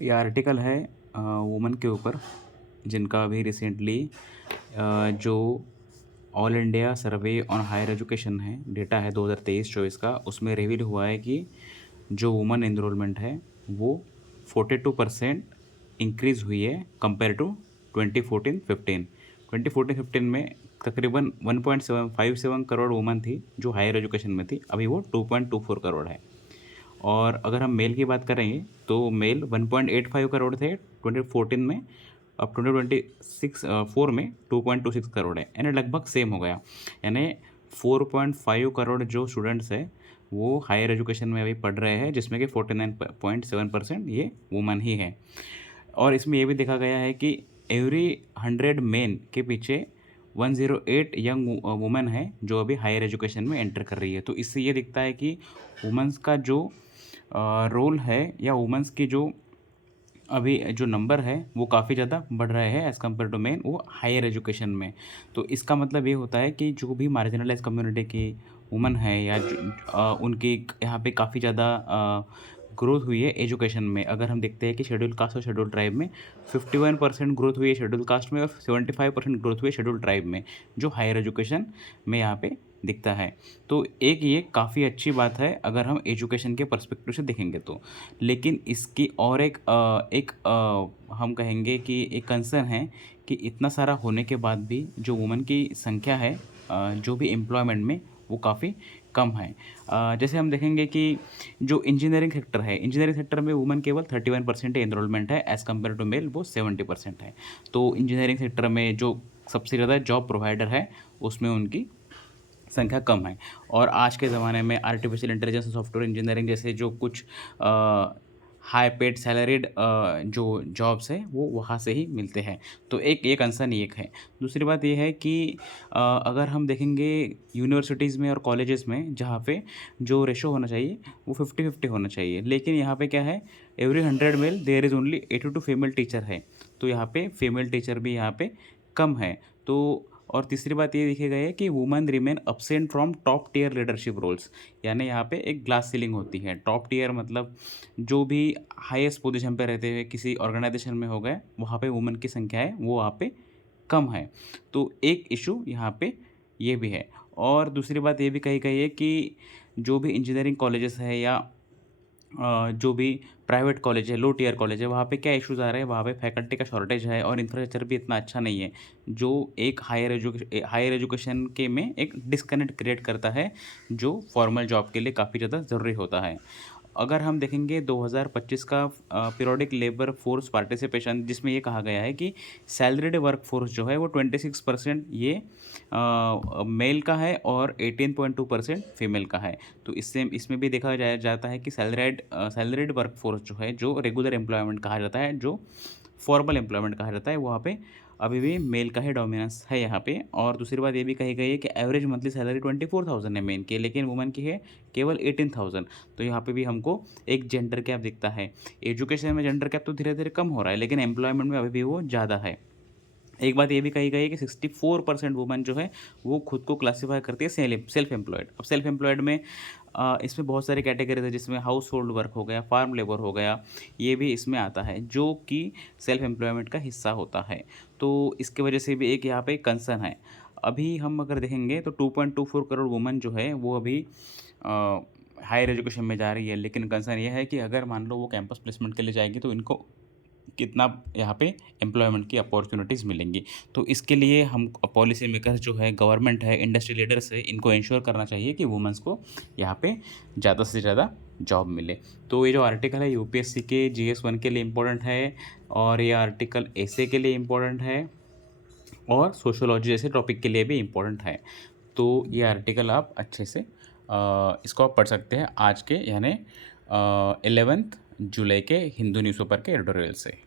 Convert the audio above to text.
ये आर्टिकल है वुमेन के ऊपर, जिनका अभी रिसेंटली जो All India Survey on Higher Education है, डेटा है 2023-24 का, उसमें रिवील हुआ है कि जो वुमेन एनरोलमेंट है वो 42% इंक्रीज़ हुई है कंपेयर टू 2014-15। 2014-15 में तकरीबन 1.757 करोड़ वुमेन थी जो हायर एजुकेशन में थी, अभी वो 2.24 करोड़ है। और अगर हम मेल की बात करेंगे तो मेल 1.85 करोड़ थे 2014 में, अब 2026 4 में 2.26 करोड़ है, यानी लगभग सेम हो गया। यानी 4.5 करोड़ जो स्टूडेंट्स हैं वो हायर एजुकेशन में अभी पढ़ रहे हैं, जिसमें कि 49.7% ये वुमन ही है। और इसमें ये भी देखा गया है कि एवरी 100 मेन के पीछे 108 यंग वुमेन है जो अभी हायर एजुकेशन में एंटर कर रही है। तो इससे ये दिखता है कि वुमेन्स का जो रोल है या वुमेन्स की जो अभी जो नंबर है वो काफ़ी ज़्यादा बढ़ रहे हैं एज़ कम्पेयर टू मेन, वो हायर एजुकेशन में। तो इसका मतलब ये होता है कि जो भी मार्जिनलाइज कम्युनिटी की वुमन है या उनकी यहाँ पे काफ़ी ज़्यादा ग्रोथ हुई है एजुकेशन में। अगर हम देखते हैं कि शेड्यूल कास्ट और शेड्यूल ट्राइब में 51% ग्रोथ हुई है शेड्यूल कास्ट में और 75% ग्रोथ हुई है शेड्यूल ट्राइब में, जो हायर एजुकेशन में यहाँ पे दिखता है। तो एक ये काफ़ी अच्छी बात है अगर हम एजुकेशन के पर्सपेक्टिव से देखेंगे तो। लेकिन इसकी और हम कहेंगे कि एक कंसर्न है कि इतना सारा होने के बाद भी जो वुमेन की संख्या है जो भी एम्प्लॉयमेंट में, वो काफ़ी कम है। जैसे हम देखेंगे कि जो इंजीनियरिंग सेक्टर है, इंजीनियरिंग सेक्टर में वुमेन केवल 31% एनरोलमेंट है एज़ कम्पेयर टू मेल वो 70% है। तो इंजीनियरिंग सेक्टर में जो सबसे ज़्यादा जॉब प्रोवाइडर है उसमें उनकी संख्या कम है। और आज के ज़माने में आर्टिफिशियल इंटेलिजेंस और सॉफ्टवेयर इंजीनियरिंग जैसे जो कुछ हाई पेड सैलरीड जो जॉब्स हैं वो वहाँ से ही मिलते हैं। तो एक ये कंसर्न एक है। दूसरी बात ये है कि अगर हम देखेंगे यूनिवर्सिटीज़ में और कॉलेजेस में, जहाँ पे जो रेशो होना चाहिए वो 50-50 होना चाहिए। लेकिन यहाँ पे क्या है, every 100 male there is only 82 female teacher है। तो यहाँ पे फीमेल टीचर भी यहाँ पे कम है। तो और तीसरी बात ये देखी गई है कि women remain absent from top tier leadership roles. यानी यहाँ पे एक ग्लास सीलिंग होती है। टॉप टियर मतलब जो भी हाईएस्ट पोजीशन पे रहते हुए किसी ऑर्गेनाइजेशन में हो गए, वहाँ पे वुमेन की संख्या है वो वहाँ पे कम है। तो एक इशू यहाँ पे ये भी है। और दूसरी बात ये भी कही गई है कि जो भी इंजीनियरिंग कॉलेजेस है या जो भी प्राइवेट कॉलेज है, लो टियर कॉलेज है, वहाँ पे क्या इश्यूज़ आ रहे हैं, वहाँ पे फैकल्टी का शॉर्टेज है और इंफ्रास्ट्रक्चर भी इतना अच्छा नहीं है, जो एक हायर एजुकेशन के में एक डिस्कनेक्ट क्रिएट करता है, जो फॉर्मल जॉब के लिए काफ़ी ज़्यादा ज़रूरी होता है। अगर हम देखेंगे 2025 का पीरियोडिक लेबर फोर्स पार्टिसिपेशन, जिसमें ये कहा गया है कि सैलरीड वर्क फोर्स जो है वो 26% ये मेल का है और 18.2% फीमेल का है। तो इससे इसमें भी देखा जाता है कि सैलरीड वर्क फोर्स जो है, जो रेगुलर एम्प्लॉयमेंट कहा जाता है, जो फॉर्मल एम्प्लॉयमेंट कहा जाता है, वहाँ पे अभी भी मेल का ही डोमिनेंस है यहाँ पे। और दूसरी बात ये भी कही गई है कि एवरेज मंथली सैलरी 24,000 है मेन की, लेकिन वुमेन की है केवल 18,000। तो यहाँ पे भी हमको एक जेंडर गैप दिखता है। एजुकेशन में जेंडर गैप तो धीरे धीरे कम हो रहा है, लेकिन एम्प्लॉयमेंट में अभी भी वो ज़्यादा है। एक बात ये भी कही गई है कि 64% वुमेन जो है वो खुद को क्लासीफाई करती है सेल्फ एम्प्लॉयड। अब सेल्फ एम्प्लॉयड में इसमें बहुत सारी कैटेगरीज है, जिसमें हाउस होल्ड वर्क हो गया, फार्म लेबर हो गया, ये भी इसमें आता है, जो कि सेल्फ एम्प्लॉयमेंट का हिस्सा होता है। तो इसकी वजह से भी एक यहाँ पे कंसर्न है। अभी हम अगर देखेंगे तो 2.24 करोड़ वुमेन जो है वो अभी हायर एजुकेशन में जा रही है, लेकिन कंसर्न ये है कि अगर मान लो वो कैंपस प्लेसमेंट के लिए जाएगी तो इनको कितना यहाँ पे एम्प्लॉयमेंट की अपॉर्चुनिटीज़ मिलेंगी। तो इसके लिए हम पॉलिसी मेकर्स जो है, गवर्नमेंट है, इंडस्ट्री लीडर्स है, इनको इंश्योर करना चाहिए कि वुमेन्स को यहाँ पे ज़्यादा से ज़्यादा जॉब मिले। तो ये जो आर्टिकल है यूपीएससी के GS1 के लिए इम्पोर्टेंट है, और ये आर्टिकल एसए के लिए इम्पोर्टेंट है, और सोशियोलॉजी जैसे टॉपिक के लिए भी इम्पोर्टेंट है। तो ये आर्टिकल आप अच्छे से इसको आप पढ़ सकते हैं आज के, यानी 11 जुलाई के हिंदू न्यूज़पेपर के एडिटोरियल से।